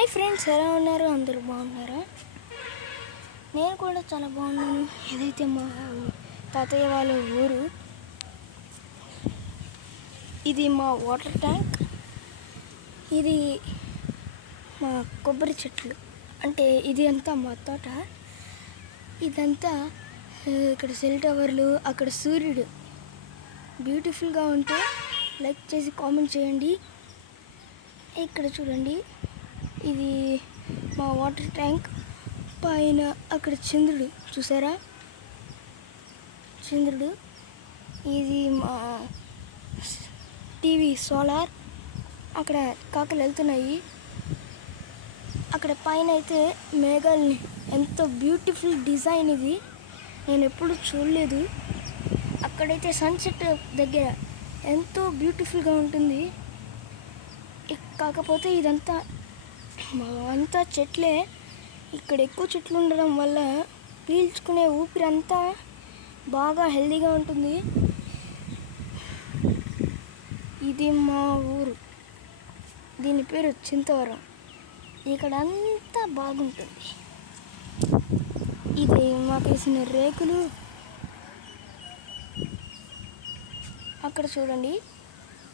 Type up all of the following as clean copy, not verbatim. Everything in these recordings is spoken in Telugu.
హాయ్ ఫ్రెండ్స్, ఎలా ఉన్నారు? అందరూ బాగున్నారా? నేను కూడా చాలా బాగున్నాను. ఏదైతే మా తాతయ్య వాళ్ళ ఊరు, ఇది మా వాటర్ ట్యాంక్, ఇది మా కొబ్బరి చెట్లు. అంటే ఇది అంతా మా తోట. ఇదంతా ఇక్కడ సెల్ టవర్లు, అక్కడ సూర్యుడు బ్యూటిఫుల్గా ఉంటే లైక్ చేసి కామెంట్ చేయండి. ఇక్కడ చూడండి, ఇది మా వాటర్ ట్యాంక్ పైన. అక్కడ చంద్రుడు చూసారా? చంద్రుడు. ఇది మా టీవీ సోలార్. అక్కడ కాకలు వెళ్తున్నాయి. అక్కడ పైన అయితే మేఘాలని, ఎంతో బ్యూటిఫుల్ డిజైన్ ఇది. నేను ఎప్పుడు చూడలేదు. అక్కడైతే సన్సెట్ దగ్గర ఎంతో బ్యూటిఫుల్గా ఉంటుంది. కాకపోతే ఇదంతా అంతా చెట్లే. ఇక్కడ ఎక్కువ చెట్లు ఉండడం వల్ల పీల్చుకునే ఊపిరంతా బాగా హెల్దీగా ఉంటుంది. ఇది మా ఊరు, దీని పేరు చింతవరం. ఇక్కడ అంతా బాగుంటుంది. ఇది మాకేసిన రేకులు. అక్కడ చూడండి,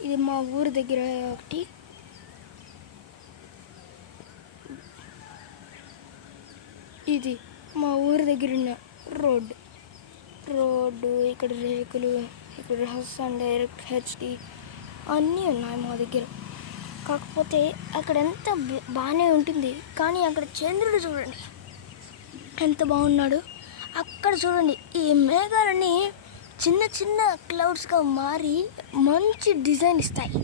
ఇది మా ఊరు దగ్గర ఒకటి. ఇది మా ఊరి దగ్గర ఉన్న రోడ్డు. ఇక్కడ రేకులు, ఇక్కడ హసన్ డైరెక్ట్ హెచ్డి అన్నీ ఉన్నాయి మా దగ్గర. కాకపోతే అక్కడ ఎంత బాగానే ఉంటుంది. కానీ అక్కడ చంద్రుడు చూడండి ఎంత బాగున్నాడు. అక్కడ చూడండి, ఈ మేఘాలన్నీ చిన్న చిన్న క్లౌడ్స్గా మారి మంచి డిజైన్ ఇస్తాయి.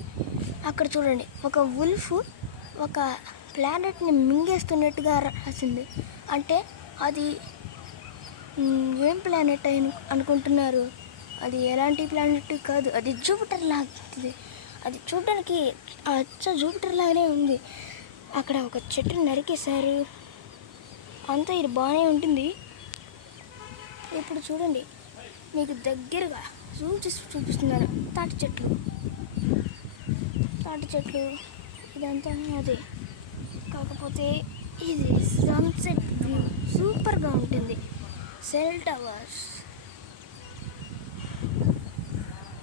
అక్కడ చూడండి, ఒక వుల్ఫ్ ఒక ప్లానెట్ని మింగేస్తున్నట్టుగా రాసింది. అంటే అది ఏం ప్లానెట్ అనుకుంటున్నారు? అది ఎలాంటి ప్లానెట్ కాదు, అది జూపిటర్ లాంటిది. అది చూడడానికి అచ్చ జూపిటర్ లాగానే ఉంది. అక్కడ ఒక చెట్టుని నరికేశారు. అంతా ఇది బాగానే ఉంటుంది. ఇప్పుడు చూడండి, మీకు దగ్గరగా జూమ్ చేసి చూపిస్తున్నాను. తాటి చెట్లు ఇదంతా అదే. కాకపోతే ఇది సన్సెట్ వ్యూ సూపర్గా ఉంటుంది. Cell towers.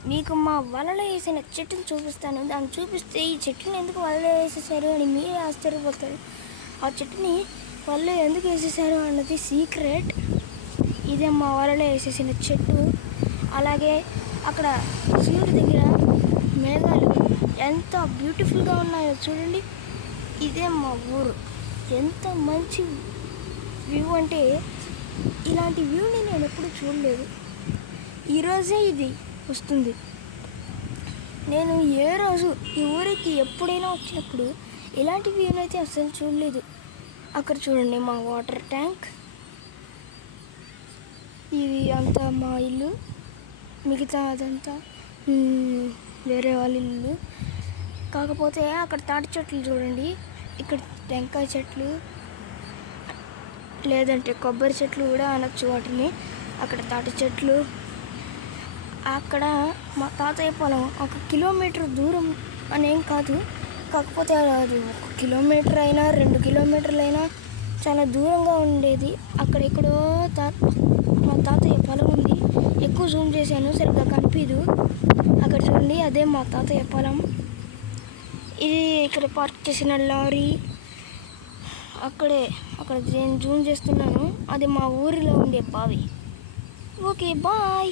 మీకు మా వలలో వేసిన చెట్టుని చూపిస్తాను. దాన్ని చూపిస్తే ఈ చెట్టుని ఎందుకు వలలో వేసేసారు అని మీరే ఆశ్చర్యపోతారు. ఆ చెట్టుని వలలో ఎందుకు వేసేసారు అన్నది సీక్రెట్. ఇదే మా వలలో వేసేసిన చెట్టు. అలాగే అక్కడ సూర్యుడి దగ్గర మేఘాలు ఎంత బ్యూటిఫుల్గా ఉన్నాయో చూడండి. ఇదే మా ఊరు. ఎంత మంచి వ్యూ అంటే, ఇలాంటి వ్యూని నేను ఎప్పుడు చూడలేదు. ఈరోజే ఇది వస్తుంది. నేను ఏ రోజు ఈ ఊరికి ఎప్పుడైనా వచ్చినప్పుడు ఇలాంటి వ్యూని అయితే అసలు చూడలేదు. అక్కడ చూడండి మా వాటర్ ట్యాంక్. ఇది అంతా మా ఇల్లు. మిగతా అదంతా వేరే వాళ్ళ ఇల్లు. కాకపోతే అక్కడ తాటి చెట్లు చూడండి, ఇక్కడ టెంకాయ చెట్లు, లేదంటే కొబ్బరి చెట్లు కూడా అనొచ్చు వాటిని. అక్కడ తాటి చెట్లు. అక్కడ మా తాతయ్య పొలం 1 కిలోమీటర్ దూరం అనేం కాదు. కాకపోతే అది 1 కిలోమీటర్ అయినా 2 కిలోమీటర్లు అయినా చాలా దూరంగా ఉండేది. అక్కడ ఎక్కడో మా తాతయ్య పొలం ఉంది. ఎక్కువ జూమ్ చేశాను, సరిగ్గా కనిపించదు. అక్కడ చూడండి, అదే మా తాతయ్య పొలం. ఇది ఇక్కడ పార్క్ చేసిన లారీ. అక్కడ నేను జూమ్ చేస్తున్నాను. అది మా ఊరిలో ఉండే బావి. Okay, bye.